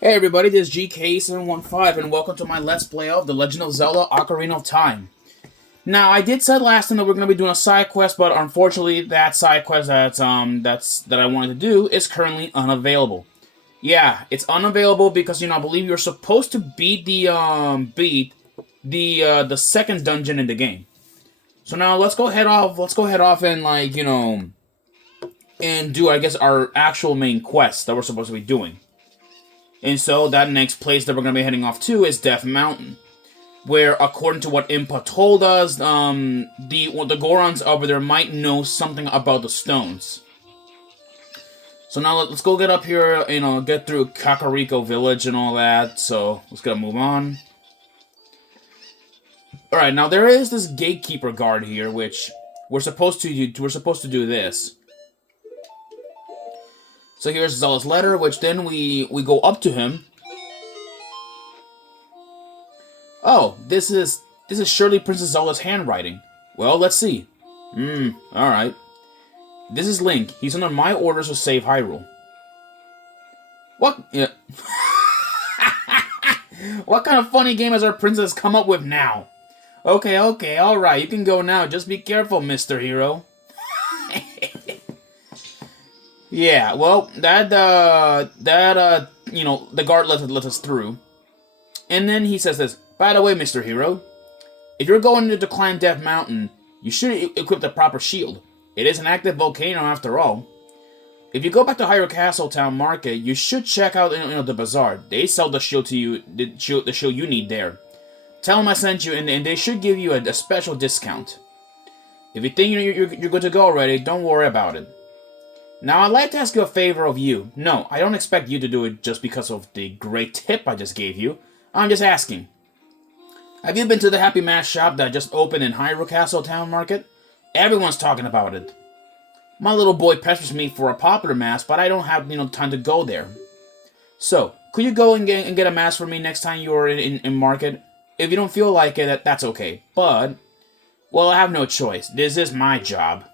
Hey everybody, this is GK715 and welcome to my Let's Play of The Legend of Zelda Ocarina of Time. Now, I did say last time that we're going to be doing a side quest, but unfortunately that side quest that I wanted to do is currently unavailable. Yeah, it's unavailable because, I believe you're supposed to beat the second dungeon in the game. So now let's go head off and and do, I guess, our actual main quest that we're supposed to be doing. And so that next place that we're going to be heading off to is Death Mountain, where, according to what Impa told us, the Gorons over there might know something about the stones. So now let's go get up here, get through Kakariko Village and all that. So let's go move on. All right, now there is this gatekeeper guard here, which we're supposed to do this. So here's Zelda's letter, which then we go up to him. Oh, this is surely Princess Zelda's handwriting. Well, let's see. Alright. This is Link. He's under my orders to save Hyrule. What? Yeah. What kind of funny game has our princess come up with now? Okay, alright, you can go now. Just be careful, Mr. Hero. Yeah, well, the guard let us through. And then he says this, by the way, Mr. Hero, if you're going to climb Death Mountain, you should equip the proper shield. It is an active volcano after all. If you go back to Hyrule Castle Town Market, you should check out the bazaar. They sell the shield to you, the shield you need there. Tell them I sent you, and they should give you a special discount. If you think you're good to go already, don't worry about it. Now, I'd like to ask you a favor of you. No, I don't expect you to do it just because of the great tip I just gave you. I'm just asking. Have you been to the Happy Mask shop that just opened in Hyrule Castle Town Market? Everyone's talking about it. My little boy pesters me for a popular mask, but I don't have, time to go there. So, could you go and get a mask for me next time you're in Market? If you don't feel like it, that's okay. But, well, I have no choice. This is my job.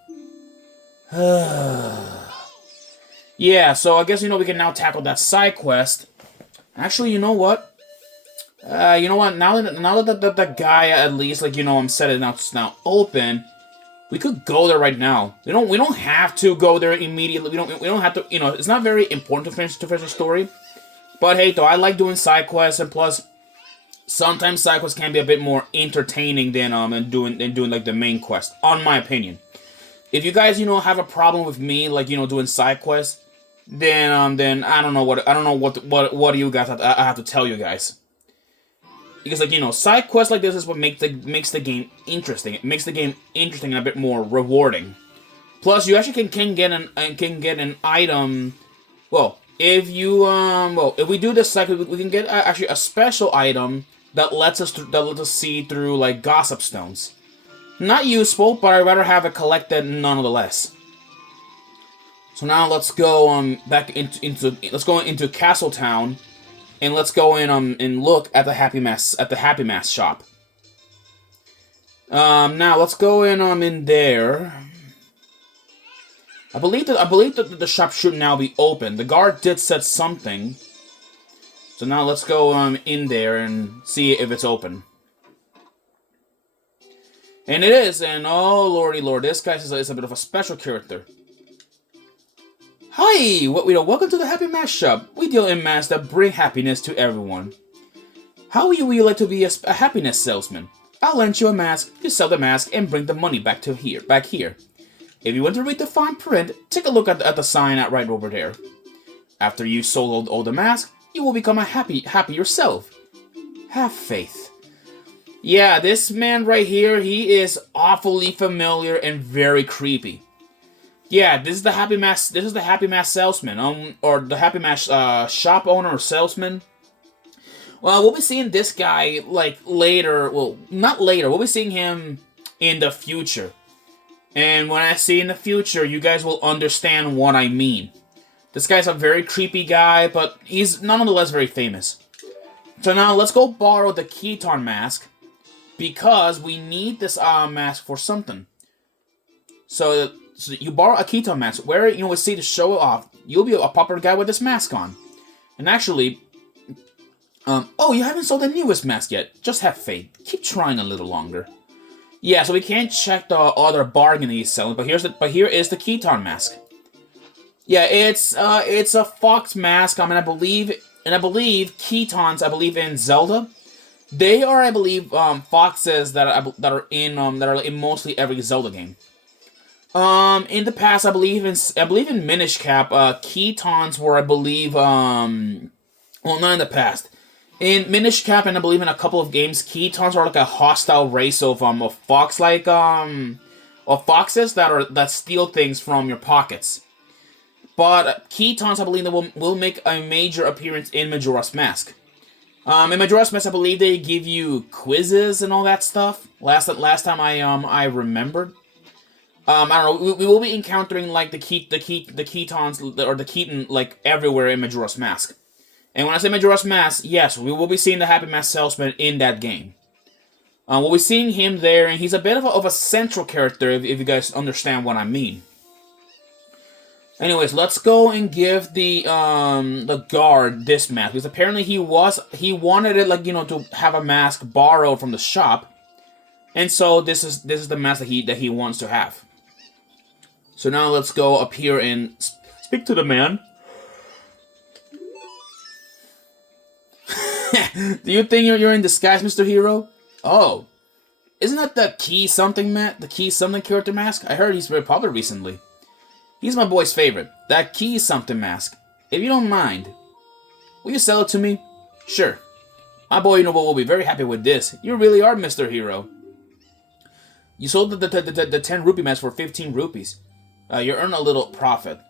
Yeah, so I guess, we can now tackle that side quest. Actually, you know what? Now that the guy, at least, I'm setting it's now open, we could go there right now. We don't have to go there immediately. We don't have to, it's not very important to finish the story. But hey, though, I like doing side quests, and plus, sometimes side quests can be a bit more entertaining than doing like the main quest, on my opinion. If you guys, have a problem with me, doing side quests, then I don't know what you guys I have to tell you guys. Because side quests like this is what makes the game interesting. It makes the game interesting and a bit more rewarding. Plus, you actually can get an item. Well, if we do this cycle, we can get actually a special item that lets us see through like gossip stones. Not useful, but I'd rather have it collected nonetheless. So now let's go back into Castle Town, and let's go in and look at the Happy Mask shop. Now let's go in there. I believe that the shop should now be open. The guard did set something. So now let's go in there and see if it's open. And it is, and oh lordy lord, this guy is a bit of a special character. Hi, welcome to the Happy Mask shop. We deal in masks that bring happiness to everyone. How would you like to be a happiness salesman? I'll lend you a mask, you sell the mask, and bring the money back here. If you want to read the fine print, take a look at the sign right over there. After you sold all the masks, you will become happy yourself. Have faith. Yeah, this man right here, he is awfully familiar and very creepy. Yeah, this is the Happy Mask salesman, or the Happy Mask shop owner or salesman. Well, we'll be seeing this guy later. Well, not later. We'll be seeing him in the future. And when I say in the future, you guys will understand what I mean. This guy's a very creepy guy, but he's nonetheless very famous. So now let's go borrow the Keaton mask, because we need this mask for something. So you borrow a Keaton mask, where we see to show off. You'll be a popular guy with this mask on. And actually, Oh, you haven't sold the newest mask yet. Just have faith. Keep trying a little longer. Yeah, so we can't check the other bargain he's selling, but here is the Keaton mask. Yeah, it's a fox mask. I believe Keatons. I believe in Zelda, they are, I believe, foxes that are in mostly every Zelda game. In the past, I believe in Minish Cap, Keatons were, I believe, well, not in the past. In Minish Cap, and I believe in a couple of games, Keatons are like a hostile race of fox-like, of foxes that steal things from your pockets. But Keatons, I believe, will make a major appearance in Majora's Mask. In Majora's Mask, I believe they give you quizzes and all that stuff. Last time I remembered. I don't know. We will be encountering like the Keatons or the Keaton like everywhere in Majora's Mask. And when I say Majora's Mask, yes, we will be seeing the Happy Mask salesman in that game. We'll be seeing him there, and he's a bit of a central character, if you guys understand what I mean. Anyways, let's go and give the guard this mask, because apparently he wanted it, like, to have a mask borrowed from the shop, and so this is the mask that he wants to have. So now let's go up here and speak to the man. Do you think you're in disguise, Mr. Hero? Oh, isn't that the Key Something character mask? I heard he's very popular recently. He's my boy's favorite. That Key Something mask. If you don't mind, will you sell it to me? Sure. My boy, will be very happy with this. You really are Mr. Hero. You sold the 10 rupee mask for 15 rupees. You earn a little profit.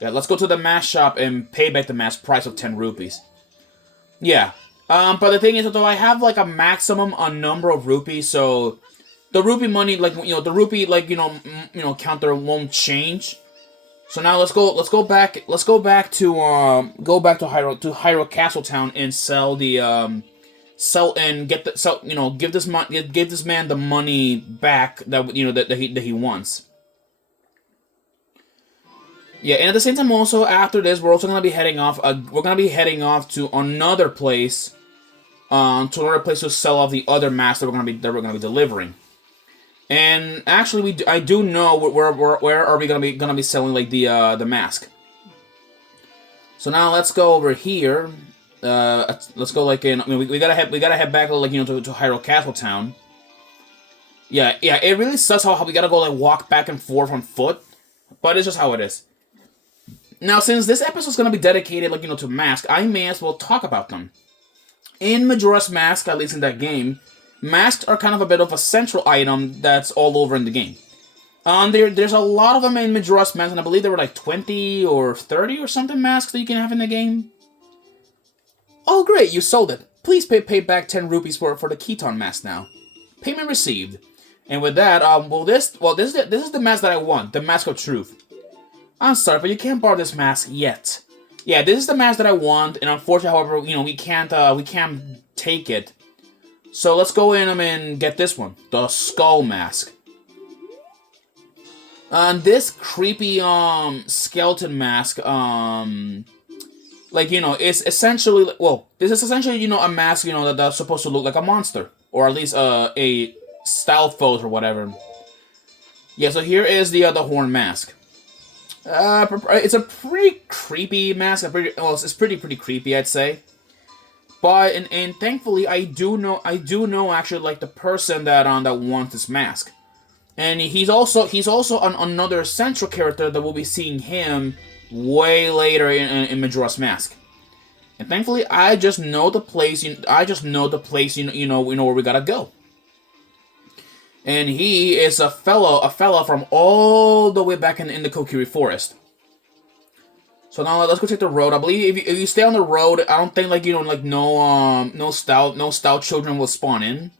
Yeah, let's go to the mask shop and pay back the mask price of 10 rupees. Yeah. But the thing is, though, I have like a maximum number of rupees, so the rupee money, like, the rupee, like, counter won't change. So now let's go back to Hyrule Castle Town and give this man the money back that he wants. Yeah, and at the same time, also after this, we're also gonna be heading off. We're gonna be heading off to another place, to sell off the other masks that we're gonna be delivering. And actually, I do know where are we gonna be selling like the mask. So now let's go over here. Let's go like in. We gotta head back like to Hyrule Castle Town. Yeah. It really sucks how we gotta go like walk back and forth on foot, but it's just how it is. Now, since this episode is gonna be dedicated like to masks, I may as well talk about them. In Majora's Mask, at least in that game, masks are kind of a bit of a central item that's all over in the game. There's a lot of them in Majora's Mask, and I believe there were like 20 or 30 or something masks that you can have in the game. Oh great, you sold it. Please pay back 10 rupees for the Keaton mask now. Payment received. And with that, this is the mask that I want, the Mask of Truth. I'm sorry, but you can't borrow this mask yet. Yeah, this is the mask that I want, and unfortunately, however, we can't take it. So let's go in and get this one, the Skull Mask. This creepy skeleton mask, it's essentially, this is essentially a mask that's supposed to look like a monster, or at least a stealth foe or whatever. Yeah, so here is the horn mask. It's a pretty creepy mask. It's pretty creepy, I'd say. But and thankfully, I do know actually like the person that wants this mask, and he's also another central character that we'll be seeing him way later in Majora's Mask. And thankfully, I just know the place. You know where we gotta go. And he is a fella from all the way back in the Kokiri Forest. So now let's go take the road. I believe if you stay on the road, I don't think no stout children will spawn in.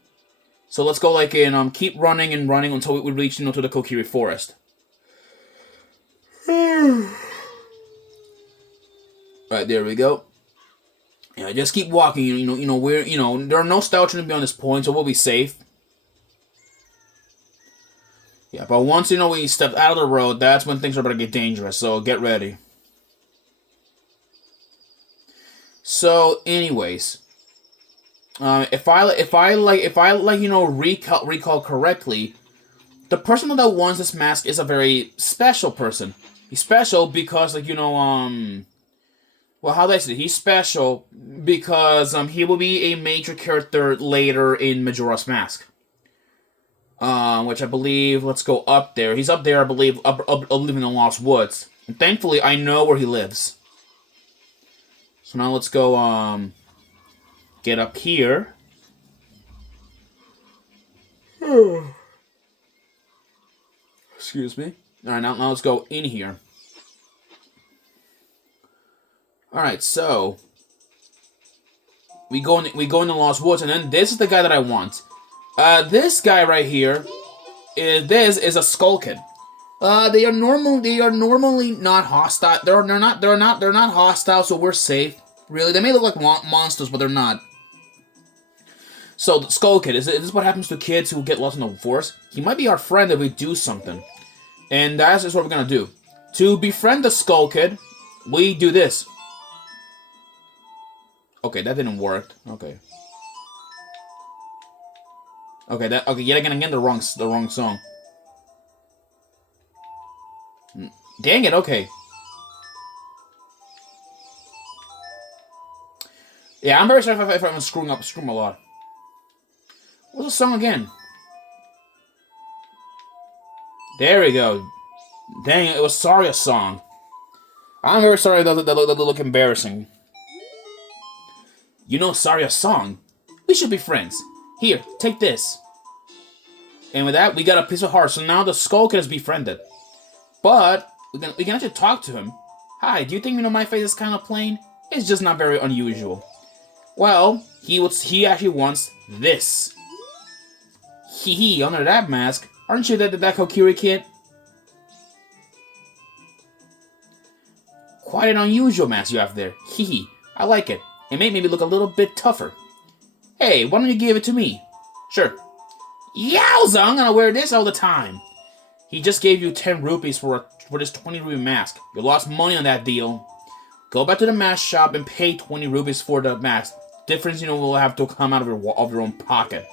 So let's go keep running until we reach to the Kokiri Forest. Right, there we go. Yeah, just keep walking. There are no stout children beyond this point, so we'll be safe. Yeah, but once we step out of the road, that's when things are about to get dangerous, so get ready. So, anyways, recall correctly, the person that wants this mask is a very special person. He's special because, well, how do I say it? He's special because he will be a major character later in Majora's Mask. Which I believe, let's go up there. He's up there, I believe, up in the Lost Woods. And thankfully, I know where he lives. So now let's go, get up here. Excuse me. Alright, now let's go in here. Alright, so we go in the Lost Woods, and then this is the guy that I want. This guy right here, this is a Skull Kid. They are normally not hostile. They're not hostile, so we're safe. Really, they may look like monsters, but they're not. So, the Skull Kid, is this what happens to kids who get lost in the forest? He might be our friend if we do something. And that's just what we're gonna do. To befriend the Skull Kid, we do this. Okay, that didn't work. Okay. Okay, yet again, the wrong song. Dang it, okay. Yeah, I'm very sorry if I'm screwing a lot. What's the song again? There we go. Dang it was Saria's song. I'm very sorry that look embarrassing. You know Saria's song? We should be friends. Here, take this. And with that, we got a piece of heart. So now the Skull Kid is befriended. But we can actually talk to him. Hi, do you think my face is kind of plain? It's just not very unusual. Well, he actually wants this. Hee under that mask. Aren't you that Kokiri kid? Quite an unusual mask you have there. Hee I like it. It made me look a little bit tougher. Hey, why don't you give it to me? Sure. Yowza, I'm gonna wear this all the time. He just gave you 10 rupees for this 20 rupee mask. You lost money on that deal. Go back to the mask shop and pay 20 rupees for the mask. Difference, will have to come out of your own pocket.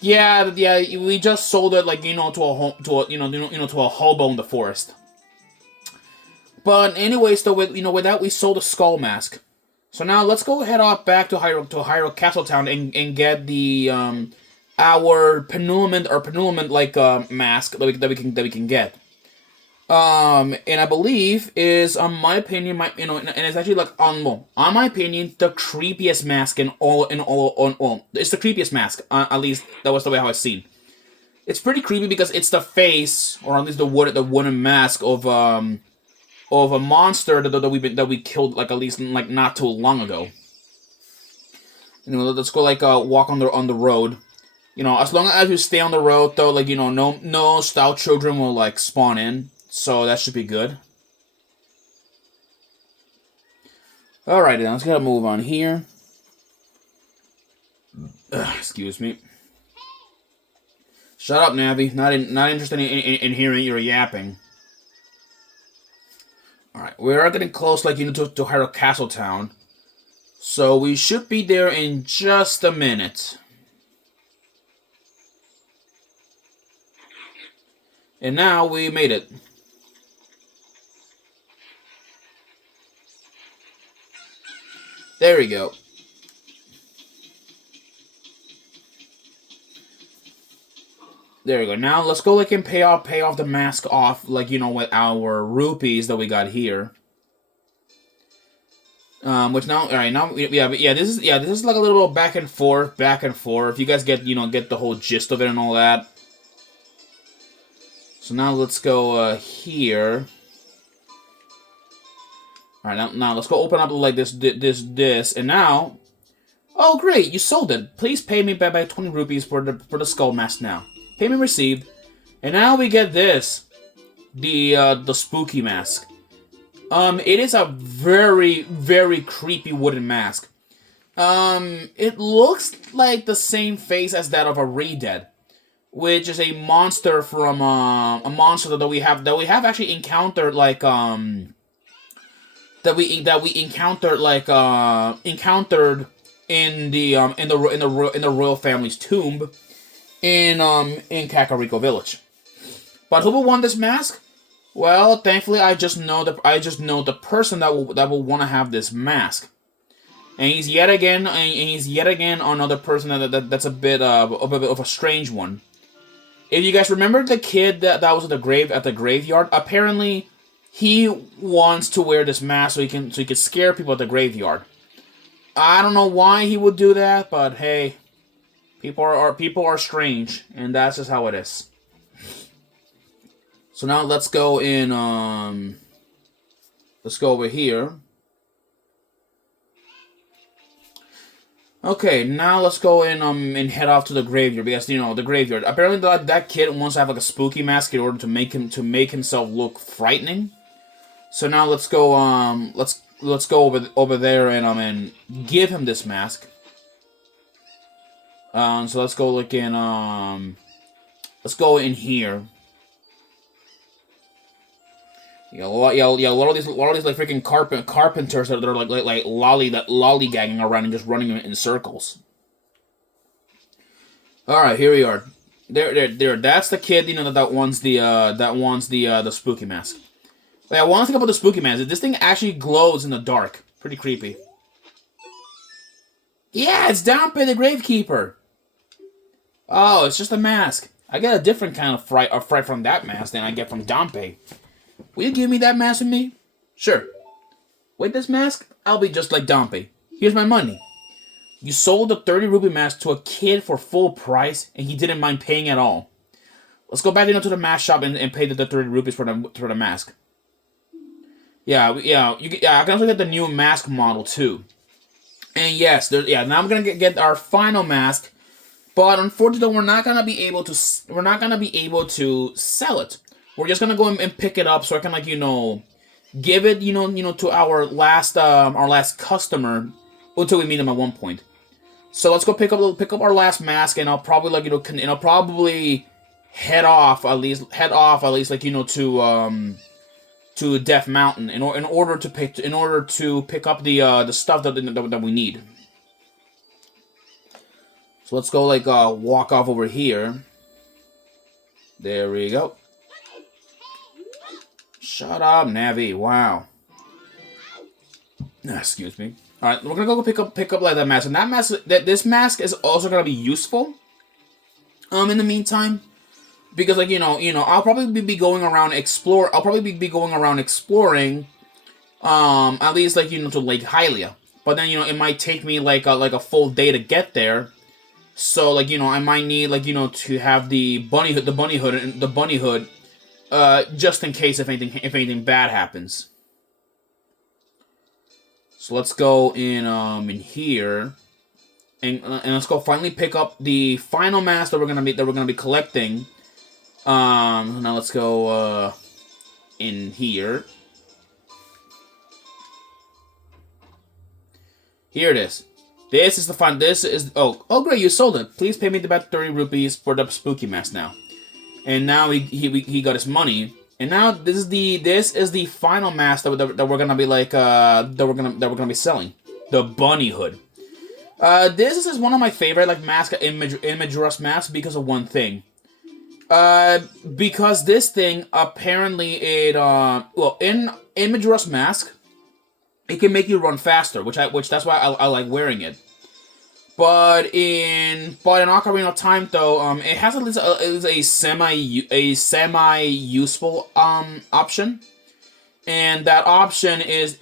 Yeah, we just sold it to a hobo in the forest. But anyways, though, with that we sold a skull mask. So now let's go head off back to Hyrule Castle Town and get the our penultimate mask that we can get. And I believe is my opinion, and it's actually on my opinion the creepiest mask in all. It's the creepiest mask. At least that was the way how I've seen. It's pretty creepy because it's the face, or at least the wooden mask of a monster that we killed at least not too long ago. Let's go walk on the road. As long as you stay on the road though, no style children will spawn in. So that should be good. Alright then, let's get a move on here. Excuse me. Shut up, Navi. Not interested in hearing your yapping. Alright, we are getting close to Hyrule Castle Town. So we should be there in just a minute. And now we made it. There we go. There we go. Now let's go and pay off the mask off with our rupees that we got here. Which now, all right, now this is a little bit back and forth. If you guys get get the whole gist of it and all that. So now let's go here. Alright, now let's go open up this, and now... Oh, great, you sold it. Please pay me by 20 rupees for the skull mask now. Payment received. And now we get this. The spooky mask. It is a very, very creepy wooden mask. It looks like the same face as that of a Re-Dead, which is a monster from, a monster that we have actually encountered, that we encountered in the royal family's tomb in Kakariko Village. But who will want this mask? Well, thankfully, I just know the person that will want to have this mask, and he's yet again another person that's a bit of a strange one. If you guys remember the kid that was at the graveyard, apparently he wants to wear this mask so he can scare people at the graveyard. I don't know why he would do that, but hey, people are strange, and that's just how it is. So now let's go in, let's go over here. Okay, now let's go in, and head off to the graveyard, because, the graveyard. Apparently that kid wants to have, like, a spooky mask in order to make himself look frightening. So now let's go, let's go over there and give him this mask. So let's go look in, let's go in here. A lot of these like freaking carpenters that are like lollygagging around and just running in circles. All right, here we are. There. That's the kid, that wants the spooky mask. Wait, one thing about the spooky mask. This thing actually glows in the dark. Pretty creepy. Yeah, it's Dampé the Gravekeeper. Oh, it's just a mask. I get a different kind of fright from that mask than I get from Dampé. Will you give me that mask with me? Sure. With this mask, I'll be just like Dampé. Here's my money. You sold the 30 rupee mask to a kid for full price, and he didn't mind paying at all. Let's go back to the mask shop and pay the 30 rupees for the mask. Yeah, I can also get the new mask model too. And yes, now I'm gonna get our final mask, but unfortunately, we're not gonna be able to sell it. We're just gonna go and pick it up so I can give it to our last customer until we meet him at one point. So let's go pick up our last mask, and I'll probably head off at least to Death Mountain in order to pick up the stuff that we need. So let's go walk off over here. There we go. Shut up, Navi. Wow. Excuse me. All right, we're gonna go pick up that mask, and this mask is also gonna be useful. In the meantime, because I'll probably be going around explore. I'll probably be going around exploring. At least to Lake Hylia, but then it might take me like a full day to get there. So I might need to have the bunny hood. Just in case if anything bad happens. So let's go in here, and let's go finally pick up the final mask that we're gonna be collecting. Now let's go in here. Here it is. This is the fun. Oh great, you sold it. Please pay me about 30 rupees for the spooky mask now. And now he got his money, and now this is the final mask that we're gonna be that we're gonna be selling, the bunny hood. This is one of my favorite mask in Majora's Mask because of one thing. Because this thing apparently in Majora's Mask, it can make you run faster, which that's why I like wearing it. But in Ocarina of Time though, it has at least a semi useful option, and that option is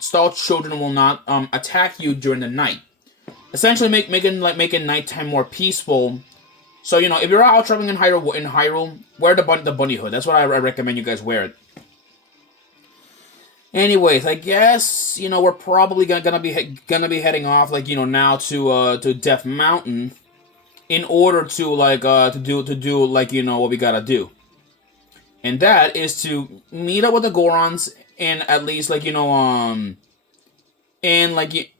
stall children will not attack you during the night, essentially making nighttime more peaceful. So if you're out traveling in Hyrule, wear the bunny hood. That's what I recommend you guys wear it. Anyways, I guess we're probably gonna be heading off now to Death Mountain in order to do what we gotta do, and that is to meet up with the Gorons and at least and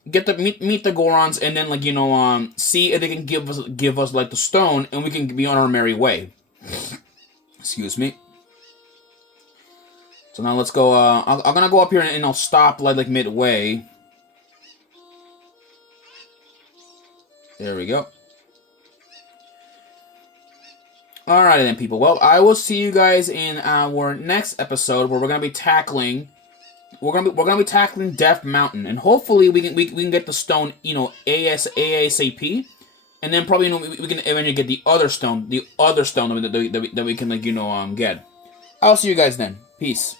get to meet the Gorons, and then see if they can give us the stone, and we can be on our merry way. Excuse me. So now let's go, I'm gonna go up here and I'll stop, midway. There we go. Alrighty then, people. Well, I will see you guys in our next episode where we're gonna be tackling. We're gonna be tackling Death Mountain, and hopefully we can get the stone, you know, ASAP, and then probably, you know, we can eventually get the other stone that we can, like, you know, get. I'll see you guys then. Peace.